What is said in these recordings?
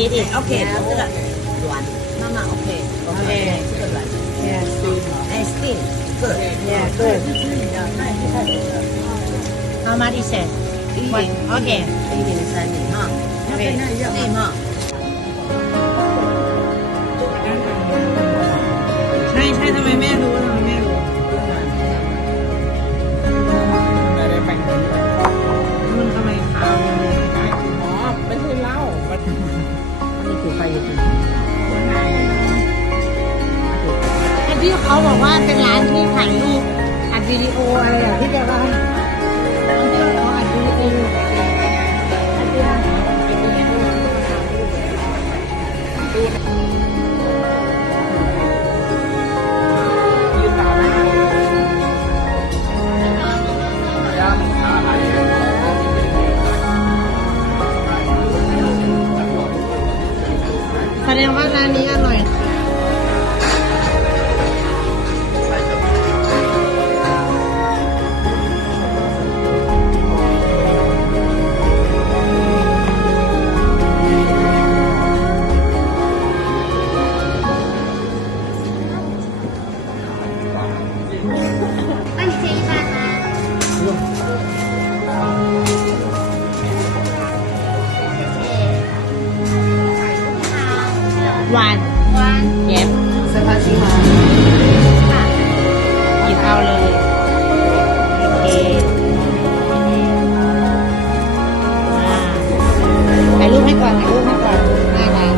eat it. Okay, 这个软，妈妈 OK。Okay. 这个软。Yeah, sweet. I steam good. Yeah, good. How much is it? 1. Okay. 1.3哈。Okay. 对哈。ใช่ใช่ทำไมแม่รู้ทำไมแม่รู้มันทำไมขาวมันเลยไม่ได้อ๋อไม่ใช่เหล้านี่คือไฟอยู่ที่ที่เขาบอกว่าเป็นร้านที่ถ่ายรูปอัดวิดีโออะไรอย่างที่แกว่าที่เขาอัดวิดีโอแสดงว่าร้านนี้อร่อยค่ะหวานเย็บเสื้อผ้าสีหวานหยิบเอาเลยโอเคถ่ายรูปให้ก่อนถ่ายรูปให้ก่อนน่ารัก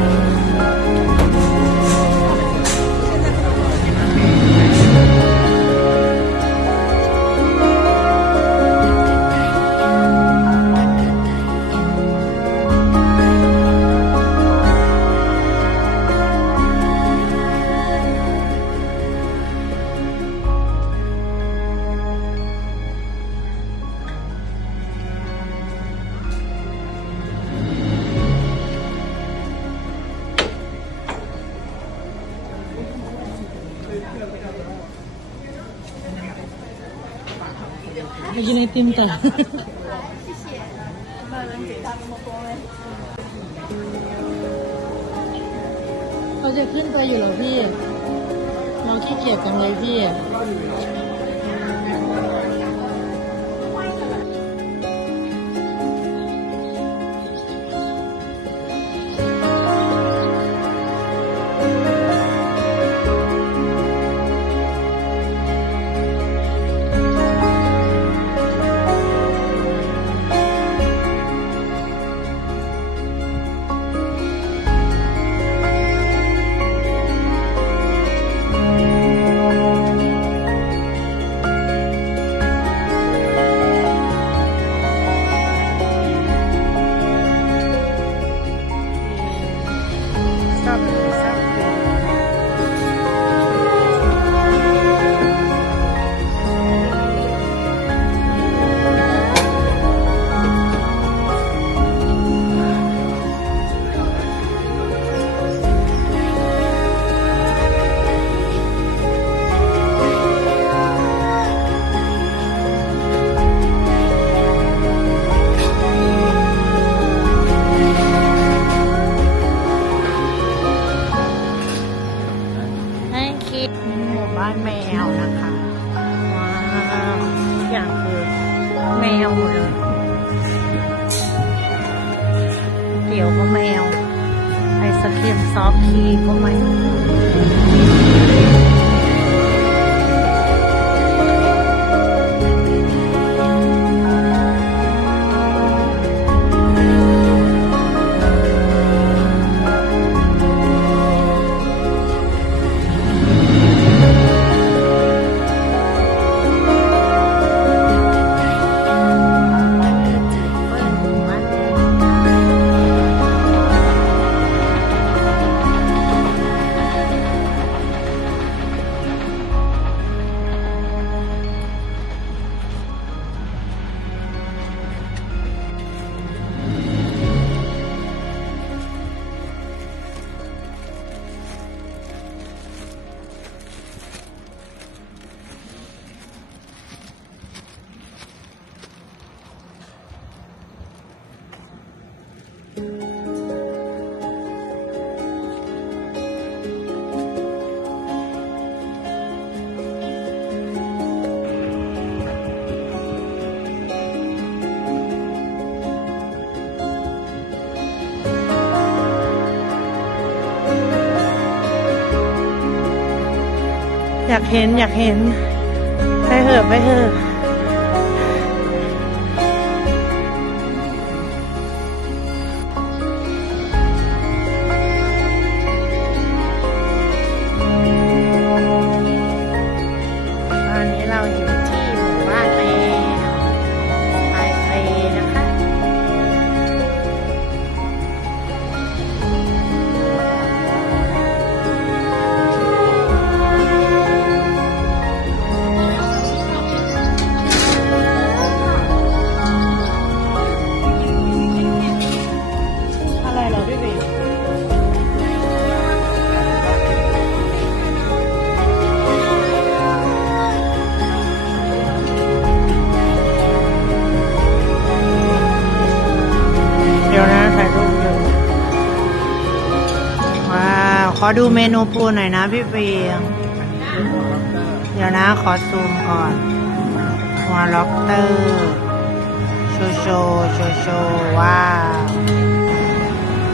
ไปกินไอติมต่อเขาจะขึ้นไปอยู่เหรอพี่ เราขี้เกียจจังเลยพี่หมู่บ้านแมวนะคะว้าวทุกอย่างคือแมวหมดเลยเตี๋ยวก็แมวไอศครีมซอฟต์คีก็แมว อยากเห็นอยากเห็นไปเถอะไปเถอะตอนนี้เราอยู่ที่หมู่บ้านแมวไทยเฟนะคะ อะไรเหรอพี่บีเดี๋ยวนะถ่ายรูปอยู่ว้าวขอดูเมนูปูหน่อยนะพี่เปียงเดี๋ยวนะขอซูมก่อนหัวล็อบสเตอร์โชว้าว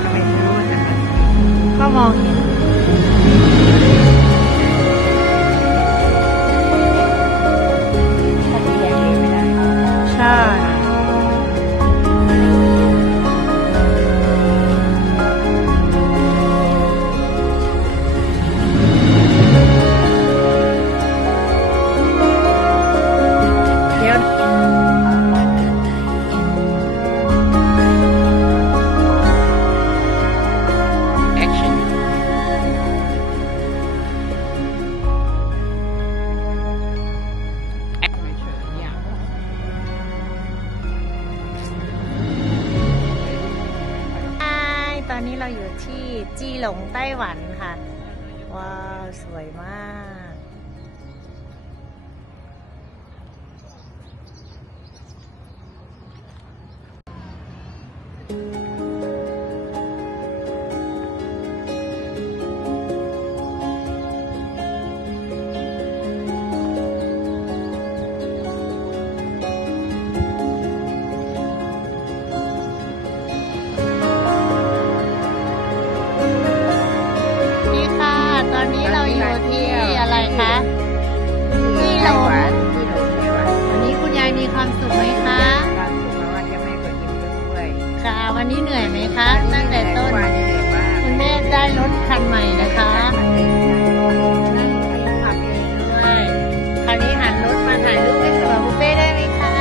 ทำไมรู้นะก็มองเห็นใช่เดี๋ยวตอนนี้เราอยู่ที่จีหลงไต้หวันค่ะ ว้าว สวยมาก นี่ค่ะ ตอนนี้เราอยู่ที่อะไรคะที่หลงวันนี้คุณยายมีความสุขไหมคะ ความสุขเพราะว่าจะแม่ก็ยิ้มด้วย ค่ะ วันนี้เหนื่อยไหมคะ ตั้งแต่ต้น วันเหนื่อยมาก คุณแม่ได้รถคันใหม่นะคะ นั่งไปขับเองด้ ด้ ว วย ยคราวนี้หันรถมาถ่ายรูปให้สวยบุฟเฟ่ได้ไหมคะ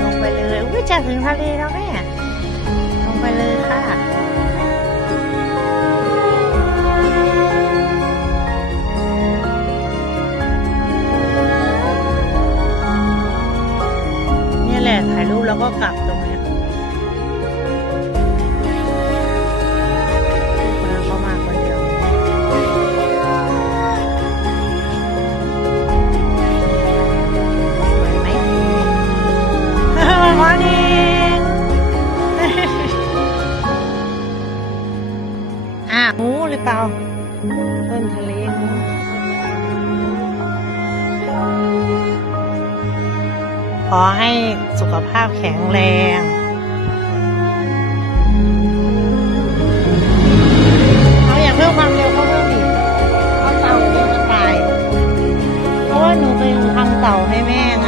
ลงไปเลยอุ้ยจะถึงทะเลแล้วแม่ ลงไปเลยค่ะ นี่แหละถ่ายรูปแล้วก็กลับตรงนี้เขามาคนเดียว สวยไหม Morning หมูหรือเปล่าเพิ่นทะเลหมูขอให้สุขภาพแข็งแรงเขาอยากเพิ่มความเร็วเขาเพิ่มอีกเอาเต่าเลี้ยงกระต่ายเพราะว่าหนูไปทำเต่าให้แม่ไง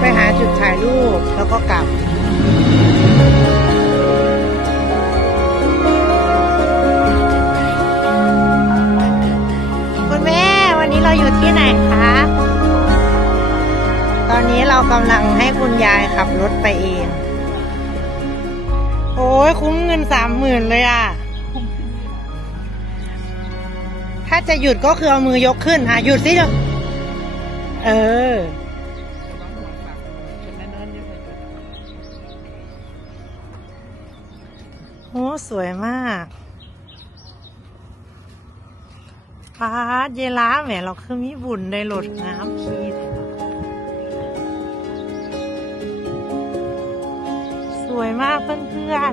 ไปหาจุดถ่ายรูปแล้วก็กลับ คุณแม่วันนี้เราอยู่ที่ไหนคะ ตอนนี้เรากำลังให้คุณยายขับรถไปเอง โอ้ยคุ้มเงิน30,000เลยอ่ะ ถ้าจะหยุดก็คือเอามือยกขึ้นหยุดสิเดี๋ยวเออ โอ้สวยมากป้าดเยล้าแหมเราคือมีบุญได้หลดน้ำขีดสวยมากเพื่อน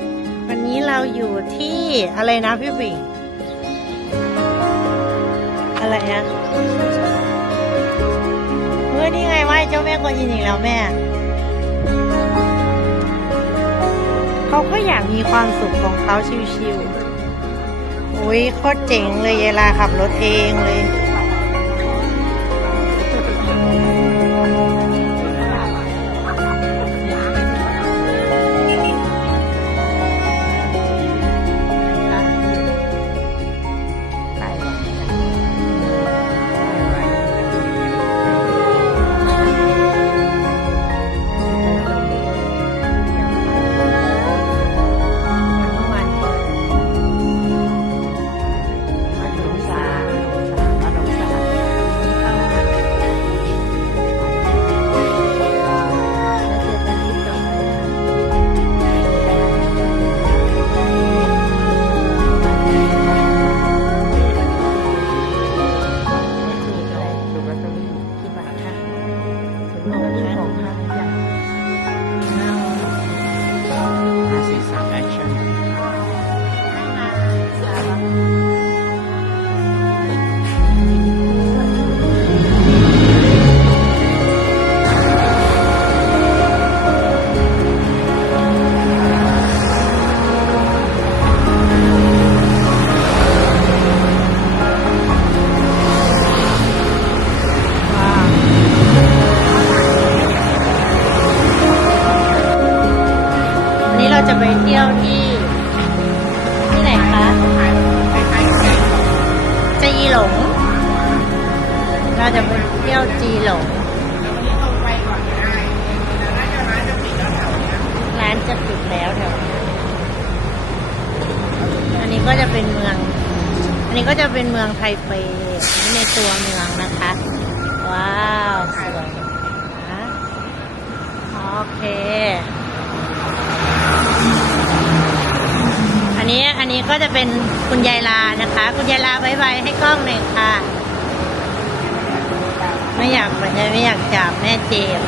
ๆวันนี้เราอยู่ที่อะไรนะพี่บิ่งอะไรนะเฮ้ยนี่ไงว่าเจ้าแม่กวนอิมอีกแล้วแม่ ก็อยากมีความสุขของเขาชิวๆอุ้ยโคตรเจ๋งเลยยายลาขับรถเองเลย ไต้หวันวันหลงสาวันหลงสาถูกลอตเตอรี่กี่บาทคะถูกลอตเตอรี่2,000จ้ะ5 4 3 action วันนี้เราจะไปเที่ยวที่ไหนคะจีหลง เราจะไปเที่ยวจีหลง ร้านจะปิดแล้วแถวนี้อันนี้ก็จะเป็นเมือง อันนี้ก็จะเป็นเมืองไทเปนี่ในตัวเมืองนะคะ ว้าวสวยนะโอเค อันนี้ก็จะเป็นคุณยายลานะคะ คุณยายลาบายบายให้กล้องหน่อยค่ะ ไม่อยากจับแม่เจ็บ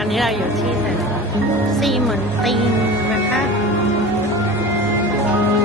อันนี้เราอยู่ที่ไหนซีเหมือนตีนนะคะ อ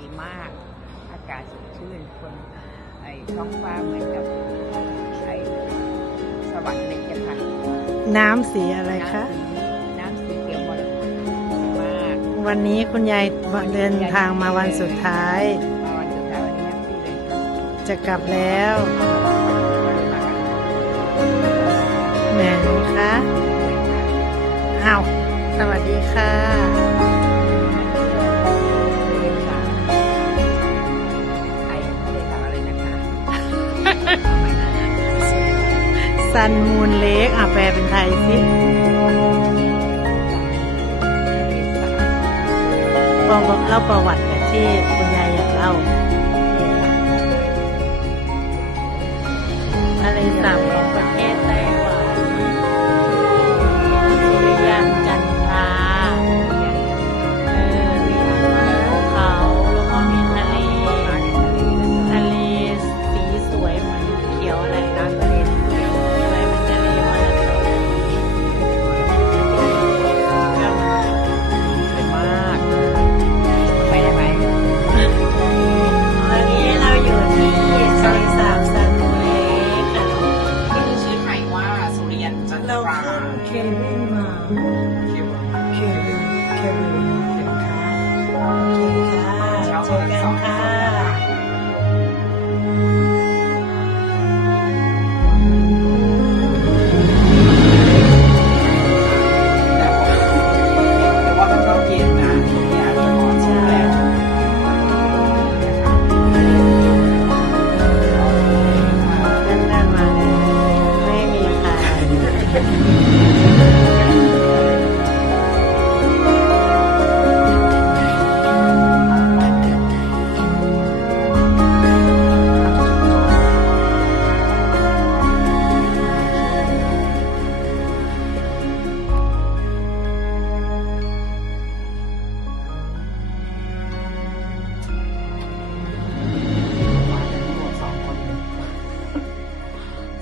ดีมาก อากาศสดชื่นคนท้องฟ้าเหมือนกับสวรรค์เลยจ้ะค่ะ น้ำสีอะไรคะ น้ำสีเขียวมรกตมาก วันนี้คุณยายเดินทางมาวันสุดท้าย มาวันสุดท้ายวันนี้แฮปปี้เลยค่ะ จะกลับแล้วเหนื่อยไหมคะอ้าวสวัสดีค่ะ ซันมูนเล็กแปลเป็นไทยสิเล่าประวัติแบบที่คุณยายอยากเล่าทะเลสาบของประเทศไต้หวันสุริยันจันทรามีภูเขาแล้วก็มีทะเลสีสวยเหมือนเขียวอะไรนะทะเลเขียวสวยเหมือนทะเลมรกตสวยมากไปได้ไหมวันนี้เราอยู่ที่ทะเลสาบซันมูเล็กค่ะ ชื่อไทยว่าสุริยันจันท เรา รา ขึ้นเควินมา คิว เควินค่ะโอเคค่ะเจอกันค่ะ แต่ว่ามันก็เย็นนะตรงนี้อาจจะร้อนช่วงแรกนะคะ นั่นมาเลยไม่มีค่ะ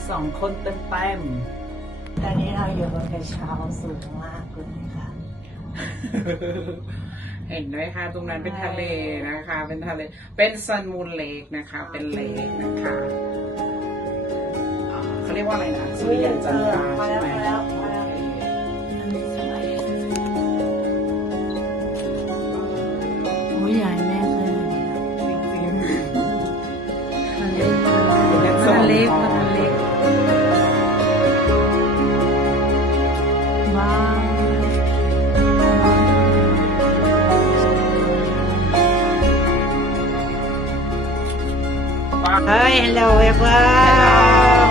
สองคนเต็ม ตอนนี้เราอยู่บนกระเช้าสูงมากเลยค่ะ เห็นไหมคะตรงนั้นเป็นทะเลนะคะ เป็นทะเลเป็นซันมูนเลกนะคะ เป็นเลกนะคะเขาเรียกว่าอะไรนะสุริยันจันทราใช่ไหม มาแล้ว โอเค อันนี้สวยโอ้ยใหญ่แม่เลย จริง มันเล็ก ๆ มันเล็กมันเล็กว้าวเฮ้ย hello everyone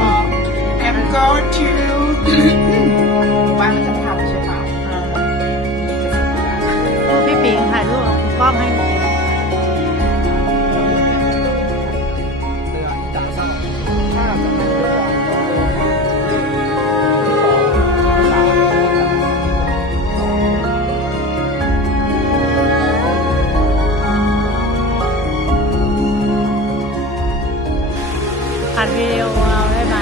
I'm going to บ้านมันจะทำใช่เปล่า พี่ปิงถ่ายรูปเอากล้องให้หน่อย เรือที่จะสร้างถ้าจะเป็นเรืออัดวิดีโอเอาได้ไหม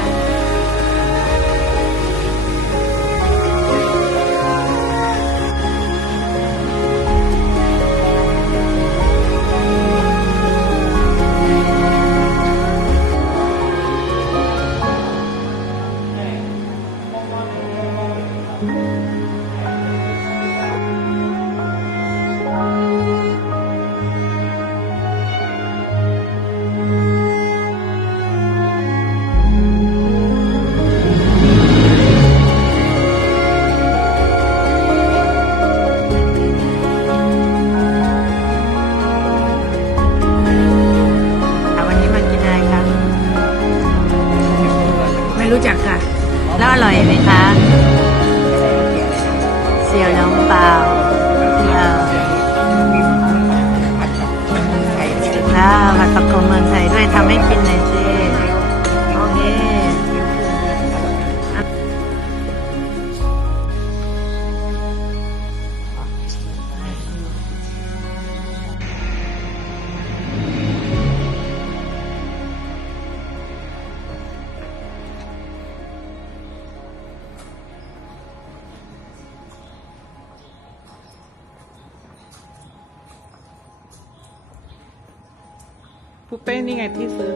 วันนี้มากินอะไรคะไม่รู้จักค่ะ แล้วอร่อยไหมคะเสี่ยวหลงเปล่าผัดผักของเมืองไทยด้วยทำให้กินหน่อยสิโอเค ปุเป้นี่ไงที่ซื้อ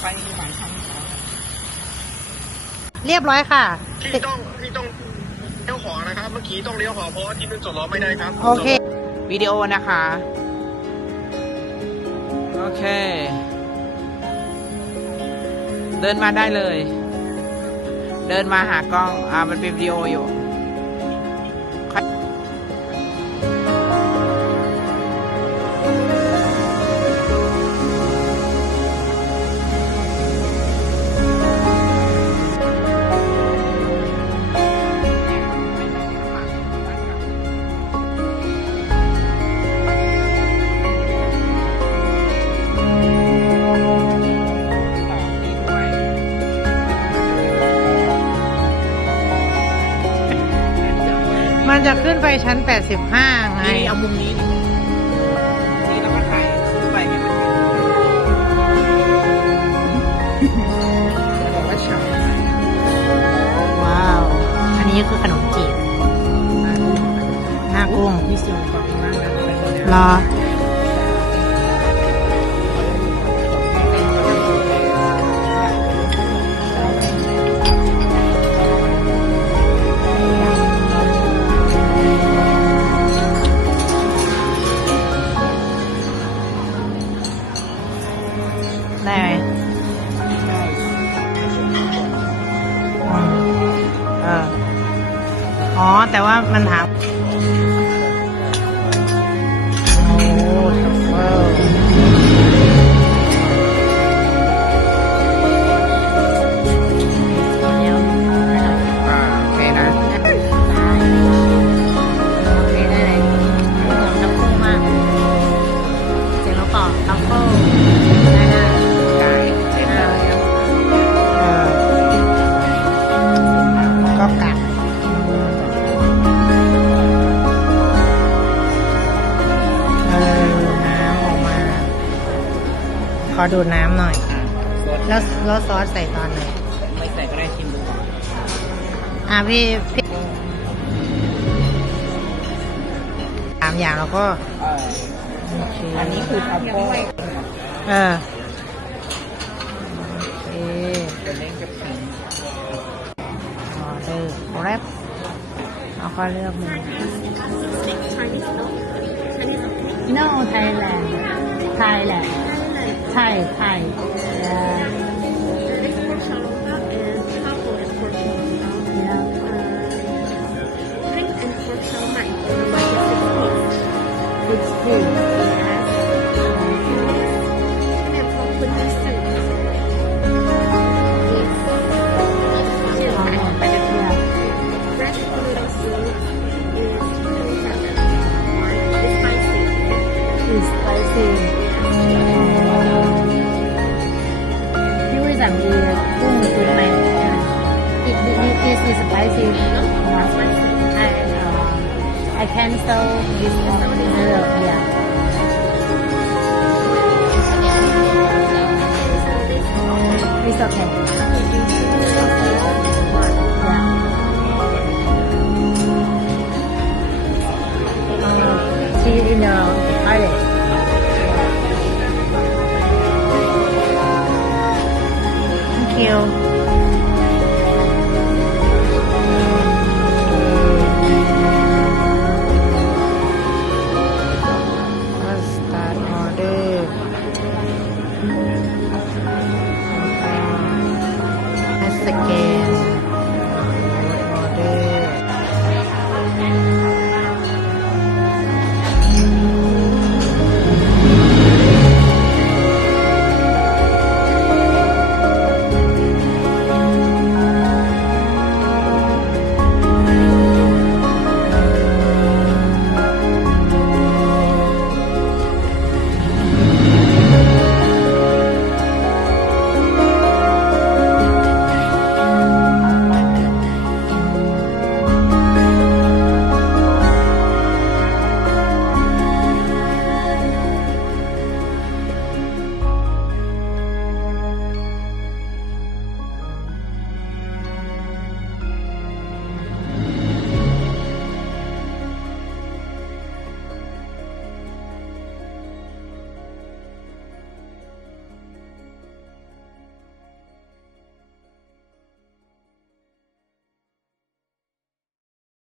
ไฟนี่หมายทำ เรียบร้อยค่ะ ที่ต้องเลี้ยวขวานะครับ เมื่อกี้ต้องเลี้ยวขวาเพราะว่าที่เป็นจอดรถไม่ได้ครับ โอเค วิดีโอนะคะ โอเค เดินมาได้เลย เดินมาหากล้องมันเป็นวิดีโออยู่ มันจะขึ้นไปชั้น 85 ไง นี่เอามุมนี้ดินี่แล้วก็ถ่ายขึ้นไปให้มันอยู่บอกว่าฉ่ำ ว้าว อันนี้คือขนมจีบหน้ากุ้ง ที่สูงกว่าข้างล่างนะอะไรเนี่ย รอ ได้ไหมอ๋อ แต่ว่ามันถาม โอ้ทัฟเฟิลเดี๋ยว โอเคนะ โอเคได้เลยทัฟเฟิลมากเสร็จแล้วก็ทัฟเฟิลได้นะ ได้เสร็จแล้ว ก็กัดน้ำออกมา ขอดูดน้ำหน่อย แล้วซอสใส่ตอนไหน ไม่ใส่ก็ได้ชิมดูก่อน พี่3 อย่างแล้วก็ โอเค อันนี้คือทัฟเฟิล โอเค จะเล่นกับสี ออเดอร์แรปแล้วก็เลือกเมนู No, Thailand. Thailand. Thai. Thai. Yeah. This pork shawarma and taco and pork shawarma. Yeah. Drink and pork shawarma is like a 60. yes. And pork pudding soup. Yes. Yeah. Fresh noodle soup is 27. It's spicy. It's spicy. พี่วิสันดีกุ้งซุปไหม It is spicy. I cancel this noodle. Yeah. It's okay. Yeah. She in the